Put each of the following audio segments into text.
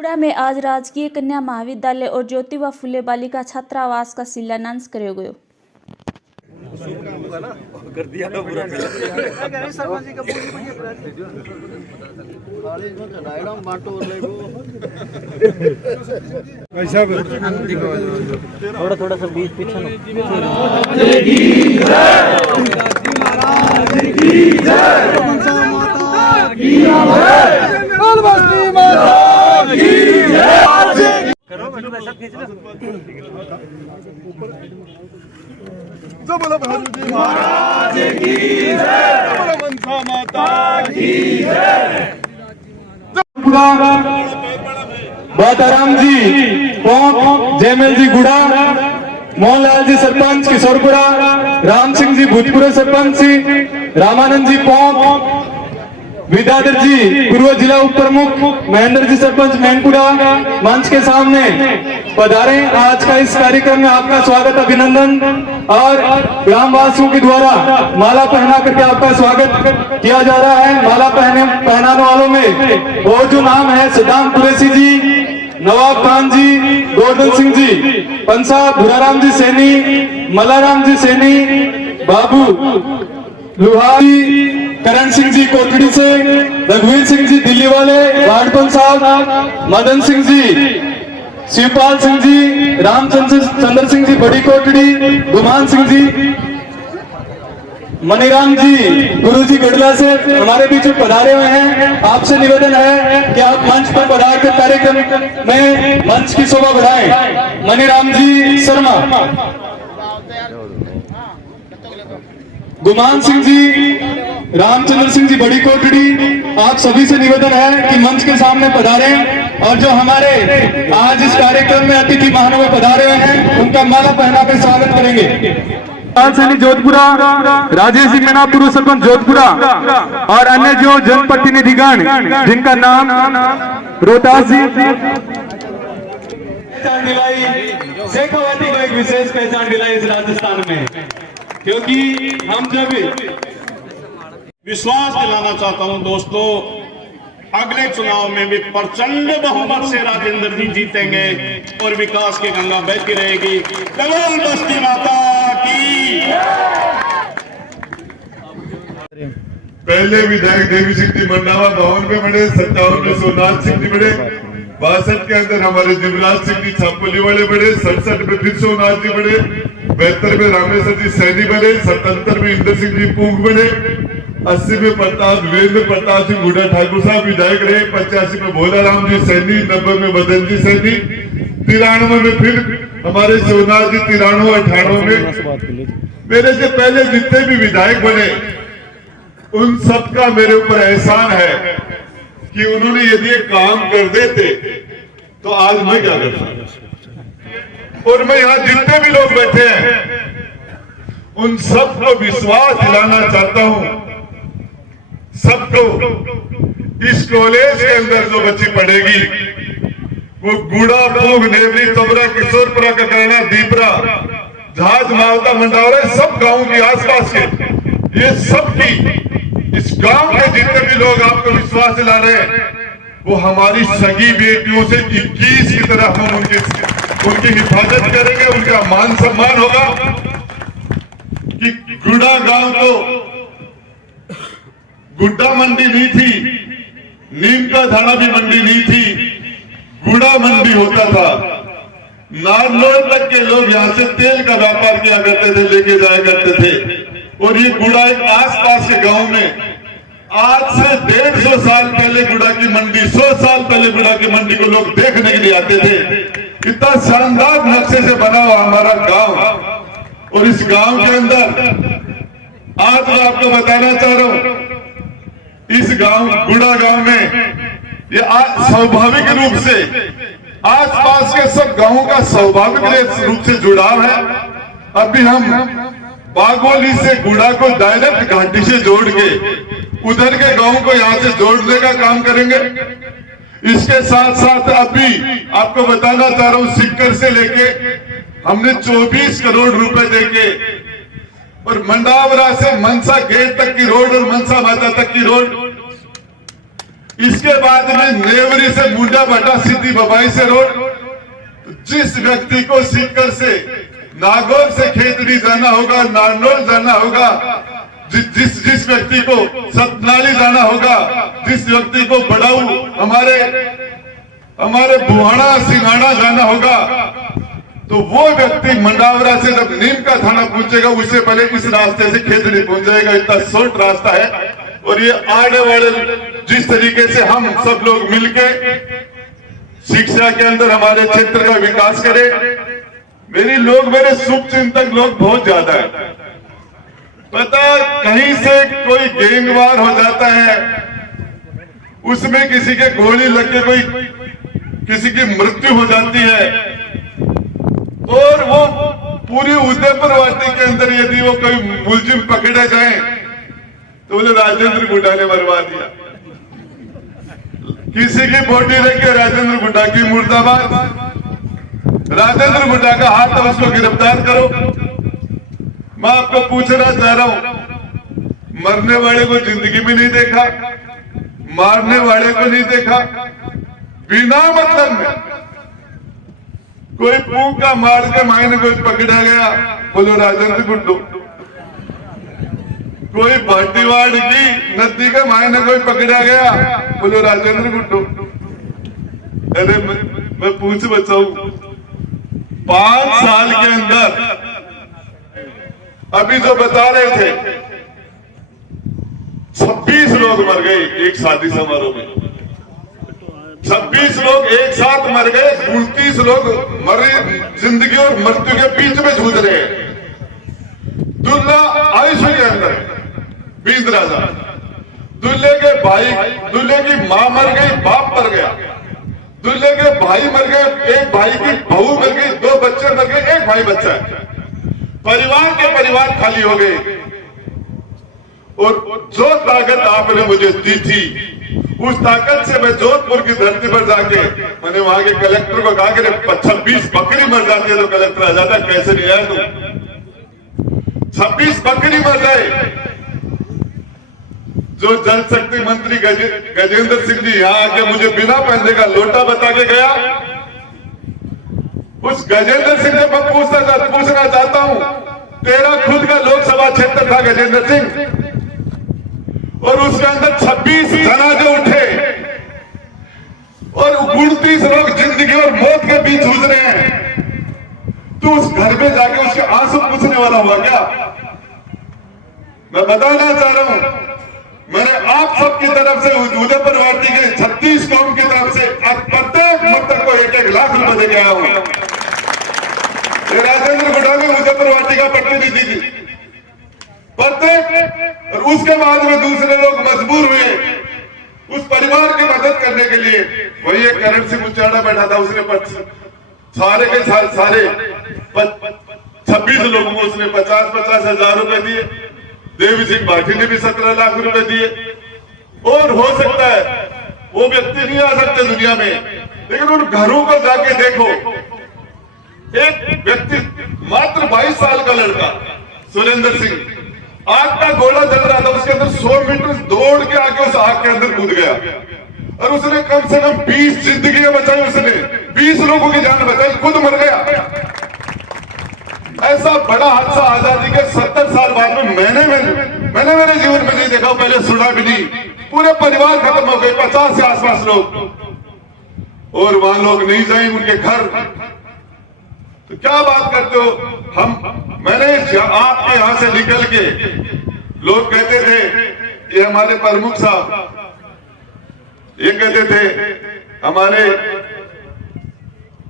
गुड़ा में आज राजकीय कन्या महाविद्यालय और ज्योतिबा फुले बालिका छात्रावास का शिलान्यास करो गयो। थोड़ा थोड़ा सा बीच पीछे महाराज की जय, मनसा माता की जय। बाताराम जी पोंक, जयमल जी गुड़ा, मोहनलाल जी सरपंच किशोरपुरा, राम सिंह जी भूतपूर्व सरपंच जी, रामानंद जी पोंक, विद्याधर जी पूर्व जिला उप प्रमुख, महेंद्र जी सरपंच मैनपुरा मंच के सामने पधारे। आज का इस कार्यक्रम में आपका स्वागत अभिनंदन और ग्रामवासियों के द्वारा माला पहना करके आपका स्वागत किया जा रहा है। माला पहनाने वालों में और जो नाम है सदाम कुरैशी जी, नवाब खान जी, गोवर्धन सिंह जी पंसा, भुराराम जी सैनी, मल्लाराम जी सैनी, बाबू लुहारी, करण सिंह जी कोटड़ी से, रघुवीर सिंह जी दिल्ली वाले, वार्डपल साहब, मदन सिंह जी, शिवपाल सिंह जी, रामचंद्र सिंह जी बड़ी कोटड़ी, गुमान सिंह जी, मनीराम जी गुरु जी गढ़ला से हमारे बीच में पधारे हुए हैं। आपसे निवेदन है कि आप मंच पर पधार कर कार्यक्रम में मंच की शोभा बढ़ाएं। मनीराम जी शर्मा, गुमान सिंह जी, रामचंद्र सिंह जी बड़ी कोटड़ी, आप सभी से निवेदन है कि मंच के सामने पधारे और जो हमारे आज इस कार्यक्रम में अतिथि महानुभाव पधारे हुए हैं उनका माला पहना कर स्वागत करेंगे। सैनी जोधपुरा, राजेश जी मीना पूर्व सरपंच जोधपुरा और अन्य जो जनप्रतिनिधिगण जिनका नाम रोहतास जी, पहचान दिलाई, शेखावती को एक विशेष पहचान दिलाई इस राजस्थान में, क्योंकि हम जब विश्वास दिलाना चाहता हूं दोस्तों, अगले चुनाव में भी प्रचंड बहुमत से राजेंद्र जी जीतेंगे और विकास की गंगा बहती रहेगी। कमल बस्ती माता की। पहले विधायक देवी सिंह जी मंडावा 52 में बड़े, 57 में सोमनाथ सिंह जी बड़े, 62 के अंदर हमारे जिमराज सिंह जी छापोली वाले बड़े, 67 में फिर सोमनाथ जी बड़े, 72 में रामेश्वर जी सैनी बने, 77 में इंद्र सिंह जी पूंग बने, 80 में वीरेंद्र प्रताप सिंह गुड्डा ठाकुर साहब विधायक रहे, 85 में भोलाराम जी सैनी, 90 में मदन जी सैनी, 93 में फिर हमारे शिवनाथ जी, 93, 98 में मेरे से पहले जितने भी विधायक बने उन सबका मेरे ऊपर एहसान है कि उन्होंने यदि ये काम कर देते तो आज मैं क्या करता। और मैं यहाँ जितने भी लोग बैठे हैं उन सबको विश्वास दिलाना चाहता हूं, सबको इस कॉलेज के अंदर जो बच्ची पढ़ेगी वो गुड़ा, पूग, नेवरी, तबरा, किशोरपुरा, ककरना, दीपरा, झाज, मावता, मंडावरा, सब गांव के आसपास के, ये सब की इस गांव के जितने भी लोग आपको विश्वास दिला रहे हैं वो हमारी सगी बेटियों से 21 की तरह हम उनकी हिफाजत करेंगे, उनका मान सम्मान होगा। कि गुड़ा गांव तो गुड्डा मंडी नहीं थी, नीम का धाना भी मंडी नहीं थी, गुड़ा मंडी होता था। नारनौल तक के लोग यहाँ से तेल का व्यापार किया करते थे, लेके जाया करते थे। और ये गुड़ा एक आसपास के गांव में आज से 150 साल पहले गुड़ा की मंडी, 100 साल पहले गुड़ा की मंडी को लोग देखने के लिए आते थे। इतना शानदार नक्शे से बना हुआ हमारा गांव। और इस गांव के अंदर आज मैं आपको बताना चाह रहा हूं, इस गांव गुड़ा गांव में ये स्वाभाविक रूप से आसपास के सब गांवों का स्वाभाविक रूप से जुड़ाव है। अभी हम बागोली से गुड़ा को डायरेक्ट घाटी से जोड़ के उधर के गांव को यहां से जोड़ने का काम करेंगे। इसके साथ साथ अभी आपको बताना चाह रहा हूं, सिक्कर से लेके हमने 24 करोड़ रुपए देके और मंडावरा से मनसा गेट तक की रोड और मनसा माता तक की रोड, इसके बाद में नेवरी से मुंडा भट्टा सीधी बबाई से रोड, जिस व्यक्ति को सीकर से नागौर से खेतड़ी जाना होगा, नारनौल जाना होगा, जिस व्यक्ति को सतनाली जाना होगा, जिस व्यक्ति को बड़ाऊ हमारे बुहाना सिंगाना जाना होगा, तो वो व्यक्ति मंडावरा से जब नीम का थाना पहुंचेगा उससे पहले इस रास्ते से खेतड़ी पहुंच जाएगा। इतना शॉर्ट रास्ता है। और ये आने वाले जिस तरीके से हम सब लोग मिलके शिक्षा के अंदर हमारे क्षेत्र का विकास करें, मेरे शुभ चिंतक लोग बहुत ज्यादा है। पता कहीं से कोई गैंगवार हो जाता है, उसमें किसी के गोली लग के किसी की मृत्यु हो जाती है, और वो पूरी उदयपुर वाटी के अंदर यदि वो कोई मुलजिम पकड़े जाए तो बोले राजेंद्र गुड्डा ने मरवा दिया। किसी की बॉडी लेके राजेंद्र गुड्डा की मुर्दाबाद, राजेंद्र गुड्डा का हाथ है, उसको गिरफ्तार करो। मैं आपको पूछना चाह रहा हूं, मरने वाले को जिंदगी में नहीं देखा, मारने वाले को नहीं देखा, बिना मतलब में कोई पूका मार के मायने को पकड़ा गया, बोलो राजेंद्र गुड्डू। कोई भाटीवाड़ की नदी के मायने कोई पकड़ा गया, बोलो राजेंद्र गुड्डू। अरे मैं पूछ बचाऊ, 5 साल के अंदर अभी जो बता रहे थे 26 लोग मर गए एक शादी समारोह में, 26 लोग एक साथ मर गए, 29 लोग मरे, जिंदगी और मृत्यु के बीच में जूझ रहे हैं। दुल्ला आयुष्य के अंदर बींद राजा, दुल्हे के भाई, दुल्हे की मां मर गई, बाप मर गया, दुल्हे के भाई मर गए, एक भाई की बहू मर गई, 2 बच्चे मर गए, एक भाई बच्चा है, परिवार के परिवार खाली हो गए। और जो ताकत आपने मुझे दी थी, उस ताकत से मैं जोधपुर की धरती पर जाके मैंने वहां के कलेक्टर को कहा कि 26 बकरी मर जाती है तो कलेक्टर आ जाता, कैसे नहीं आया तुम? 26 बकरी मर जाए। जो जल शक्ति मंत्री गजेंद्र सिंह जी यहाँ आके मुझे बिना पहनने का लोटा बता के गया, उस गजेंद्र सिंह से मैं पूछना चाहता हूं, तेरा खुद का लोकसभा क्षेत्र था गजेंद्र सिंह, और उसके अंदर 26 जनाजे उठे और 29 लोग जिंदगी और मौत के बीच जूझ रहे हैं। तो उस घर में जाके उसके आंसू पूछने वाला हुआ क्या? मैं बताना चाह रहा हूं, मैंने आप सबकी तरफ से उदयपुर वाटी के 36 कौम की तरफ से प्रत्येक मृतक को 1-1 लाख रुपए दे के आया हूं। राजेंद्र गुड्डा ने उदयपुर वाटी का प्रतिनिधि थी प्रत्येक, और उसके बाद में दूसरे लोग मजबूर हुए उस परिवार की मदद करने के लिए। वही एक करण सिंह मुचाड़ा बैठा था, उसने सारे के सारे 26 लोगों को उसने 50-50 हजार रुपए दिए। देवी सिंह भाटी ने भी 17 लाख रुपए दिए। और हो सकता है वो व्यक्ति नहीं आ सकते दुनिया में, लेकिन उन घरों को जाके देखो। एक व्यक्ति मात्र 22 साल का लड़का सुरेंद्र सिंह, आग का गोला जल रहा था, उसके अंदर 100 मीटर दौड़ के आके उस आग के अंदर कूद गया, और उसने कम से कम 20 जिंदगियां बचाई, उसने 20 लोगों की जान बचाई, खुद मर गया। ऐसा बड़ा हादसा आजादी के 70 साल बाद में मैंने मेरे जीवन में नहीं देखा, पहले सुना भी नहीं। पूरे परिवार खत्म हो गए, 50 के आसपास लोग, और वहां लोग नहीं जाए उनके घर। तो क्या बात करते हो? मैंने आपके यहां से निकल के, लोग कहते थे ये हमारे प्रमुख साहब, ये कहते थे हमारे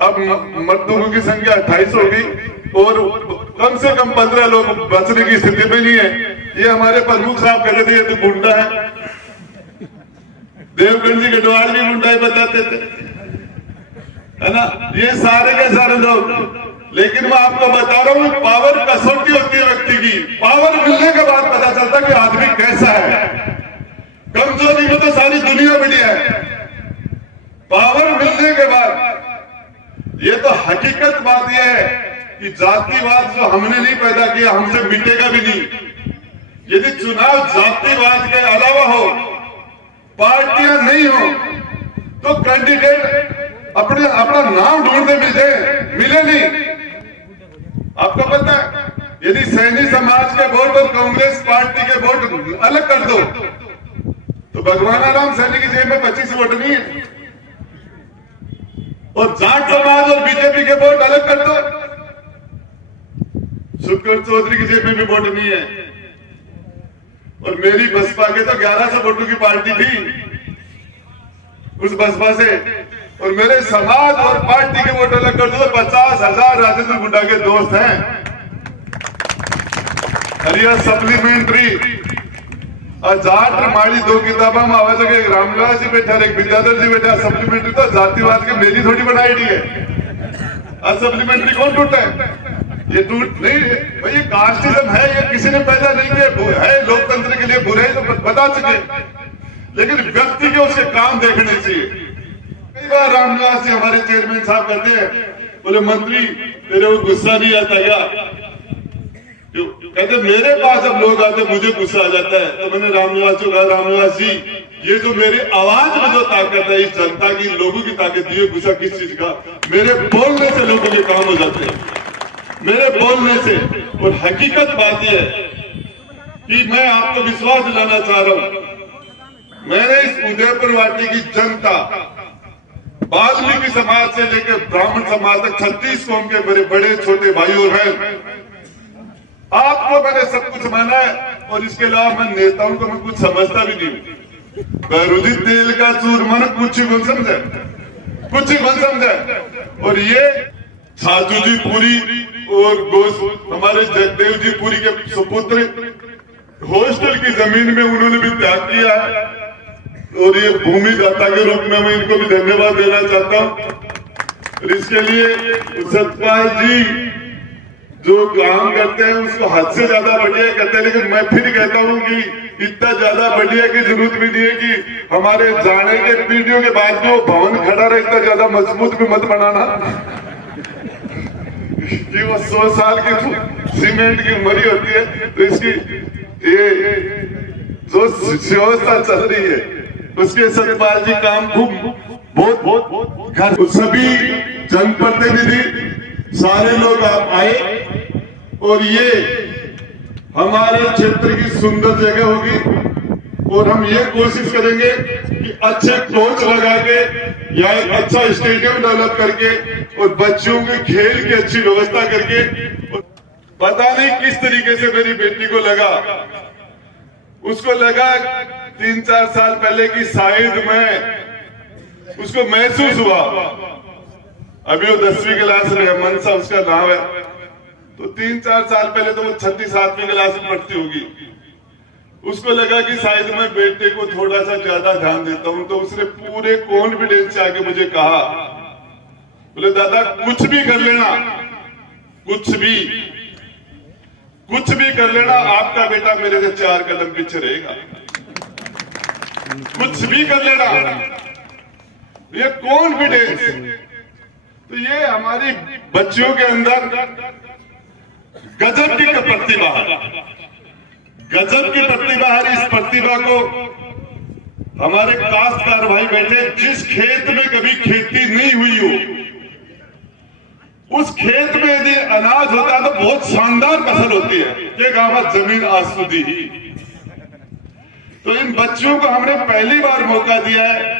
अब मजदूरों की संख्या 28 होगी और कम से कम 15 लोग बचने की स्थिति में नहीं है। ये हमारे प्रमुख साहब कहते थे ये तो गुंडा है। देवगढ़ जी गढ़वाल भी गुंडा ही बताते थे, है ना, ये सारे के सारे लोग। लेकिन मैं आपको बता रहा हूं, पावर कसौटी होती है व्यक्ति की। पावर मिलने के बाद पता चलता कि आदमी कैसा है। कमजोरी में तो सारी दुनिया मिली है, पावर मिलने के बाद ये तो हकीकत बात यह है कि जातिवाद जो हमने नहीं पैदा किया, हमसे मिटेगा भी नहीं। यदि चुनाव जातिवाद के अलावा हो, पार्टियां नहीं हो तो कैंडिडेट अपना नाम ढूंढते मिले नहीं। आपको पता है, यदि सैनी समाज के वोट और कांग्रेस पार्टी के वोट अलग कर दो तो भगवान राम सैनी की जेब में 25 वोट नहीं है, और जाट समाज और बीजेपी के वोट अलग कर दो, सुखकर चौधरी की जेब में भी वोट नहीं है। और मेरी बसपा के तो 1100 वोटों की पार्टी थी उस बसपा से, और मेरे समाज और पार्टी के वोट अलग कर दो 50,000 राजेंद्र गुंडा के दोस्त हैं। हरिया सप्लीमेंट्री जाट माड़ी 2 किताबा में आवाज है, रामलाल जी बैठा, एक विद्याधर जी बैठा। सप्लीमेंट्री तो जातिवाद के मेरी थोड़ी बनाई डी है। सप्लीमेंट्री कौन टूटा है? ये टूट नहीं भाई, ये कास्टिज्म है, ये किसी ने पैदा नहीं किया है। लोकतंत्र के लिए बुराई तो बता चुके, लेकिन व्यक्ति के उसके काम देखने चाहिए। कई बार रामनिवास जी हमारे चेयरमैन साहब कहते हैं, बोले मंत्री तेरे को गुस्सा नहीं आता क्या? कहते मेरे पास जब लोग आते मुझे गुस्सा आ जाता है। तो मैंने रामनिवास को कहा, रामनिवास जी ये जो मेरे आवाज में जो ताकत है, इस जनता की लोगों की ताकत दी है, गुस्सा किस चीज का? मेरे बोलने से लोगों के काम हो जाते हैं, मेरे बोलने से। और हकीकत बात यह है कि मैं आपको विश्वास दिलाना चाह रहा हूं, मैंने इस उदयपुर वाटी की जनता, वाल्मीकि समाज से लेकर ब्राह्मण समाज तक 36 कौम के मेरे बड़े छोटे भाई और बहन, आपको मैंने सब कुछ माना है। और इसके अलावा मैं नेताओं को मैं कुछ समझता भी नहीं। बैरूजी तेल का चूरमा कुछ ही कौन समझे, कुछ ही कौन समझे। और ये साधु जी पुरी और हमारे जगदेव जी पुरी के सुपुत्र हॉस्टल की जमीन में उन्होंने भी त्याग किया है, और ये भूमि दाता के रूप में मैं इनको भी धन्यवाद देना चाहता हूं। और इसके लिए सतपाल जी जो काम करते हैं उसको हद से ज्यादा बढ़िया करते हैं, लेकिन मैं फिर कहता हूं कि इतना ज्यादा बढ़िया की जरूरत भी नहीं है कि हमारे जाने के पीढ़ियों के बाद जो भवन खड़ा रहे, इतना ज्यादा मजबूत भी मत बनाना कि वो 100 साल की सीमेंट की उम्र होती है। तो इसकी ये जो व्यवस्था चल रही है उसके सतपाल जी काम खूब बहुत सभी जनप्रतिनिधि सारे लोग आप आए, और ये हमारे क्षेत्र की सुंदर जगह होगी। और हम ये कोशिश करेंगे कि अच्छे कोच लगा के या एक अच्छा स्टेडियम डेवलप करके और बच्चों के खेल की अच्छी व्यवस्था करके। पता नहीं किस तरीके से मेरी बेटी को लगा, उसको लगा 3-4 साल पहले कि शायद मैं, उसको महसूस हुआ, अभी वो 10वीं क्लास में है, मनसा उसका नाम है, तो 3-4 साल पहले तो वो 6वीं-7वीं क्लास में पढ़ती होगी। उसको लगा कि शायद मैं बेटे को थोड़ा सा ज्यादा ध्यान देता हूं, तो उसने पूरे कॉन्फिडेंस से आके मुझे कहा, बोले दादा कुछ भी कर लेना, कुछ भी कर लेना, आपका बेटा मेरे से 4 कदम पीछे रहेगा। कुछ भी कर लेना, ये कॉन्फिडेंस। तो ये हमारी बच्चियों के अंदर गजब की प्रतिभा है, गजब की प्रतिभा है। इस प्रतिभा को हमारे काश्तकार भाई बैठे, जिस खेत में कभी खेती नहीं हुई हो, उस खेत में यदि अनाज होता है तो बहुत शानदार फसल होती है, ये गाँव जमीन आसूदी ही। तो इन बच्चों को हमने पहली बार मौका दिया है,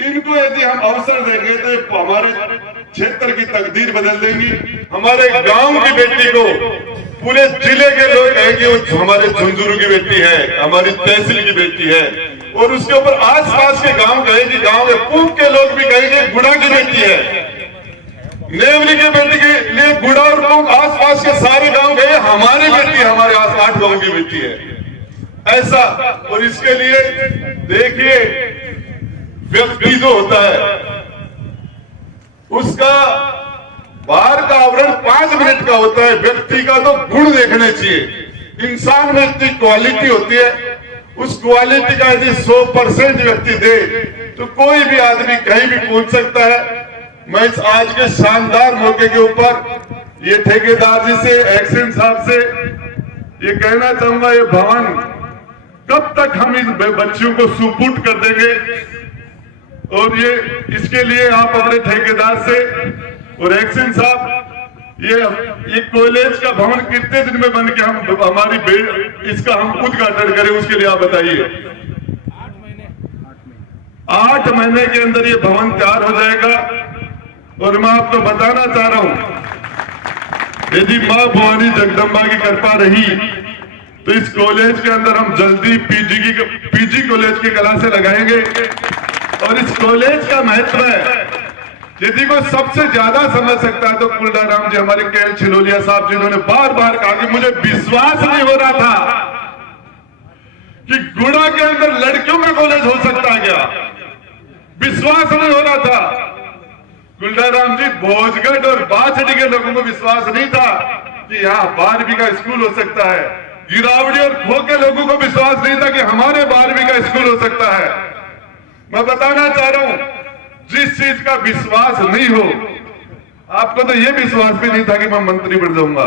इनको यदि हम अवसर देंगे तो हमारे क्षेत्र की तकदीर बदल देंगी। हमारे गांव की बेटी को पूरे जिले के लोग कहेंगे वो हमारे झुंझुनू की बेटी है, हमारी तहसील की बेटी है, और उसके ऊपर आसपास के गांव कहेंगे, गांव के पूर्व के लोग भी कहेंगे गुड़ा की बेटी है। नेवली के बेटी के लिए गुड़ा और लोग आसपास के सारे गांव गए हमारी बेटी है, हमारे 8 गांव की बेटी है, ऐसा। और इसके लिए देखिए व्यक्ति जो होता है उसका बाहर का आवरण 5 मिनट का होता है, व्यक्ति का तो गुण देखने चाहिए। इंसान में इतनी क्वालिटी होती है, उस क्वालिटी का यदि 100% व्यक्ति दे तो कोई भी आदमी कहीं भी पहुंच सकता है। मैं इस आज के शानदार मौके के ऊपर ये ठेकेदार जी से, एक्शन साहब से ये कहना चाहूंगा, ये भवन कब तक हम इन बच्चियों को सुपुर्द कर देंगे? और ये इसके लिए आप अपने ठेकेदार से और एक्शन साहब, ये कॉलेज का भवन कितने दिन में बन के हम इसका हम उद्घाटन करें, उसके लिए आप बताइए। 8 महीने के अंदर ये भवन तैयार हो जाएगा। और मैं आपको बताना चाह रहा हूं, यदि मां भवानी जगदंबा की कृपा रही तो इस कॉलेज के अंदर हम जल्दी पीजी कॉलेज की क्लासें लगाएंगे। और इस कॉलेज का महत्व है, यदि कोई सबसे ज्यादा समझ सकता है तो कुलदाराम जी, हमारे केएल छिलोलिया साहब, जिन्होंने बार बार कहा कि मुझे विश्वास नहीं हो रहा था कि गुड़ा के अंदर लड़कियों का कॉलेज हो सकता है क्या, विश्वास नहीं हो रहा था। कुलदाराम जी, भोजगढ़ और बाछड़ी के लोगों को विश्वास नहीं था कि यहाँ 12वीं का स्कूल हो सकता है। गिरावड़ी और खो के लोगों को विश्वास नहीं था कि हमारे 12वीं का स्कूल हो सकता है। मैं बताना चाह रहा हूं, जिस चीज का विश्वास नहीं हो, आपको तो यह विश्वास भी नहीं था कि मैं मंत्री बन जाऊंगा।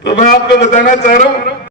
तो मैं आपको बताना चाह रहा हूं,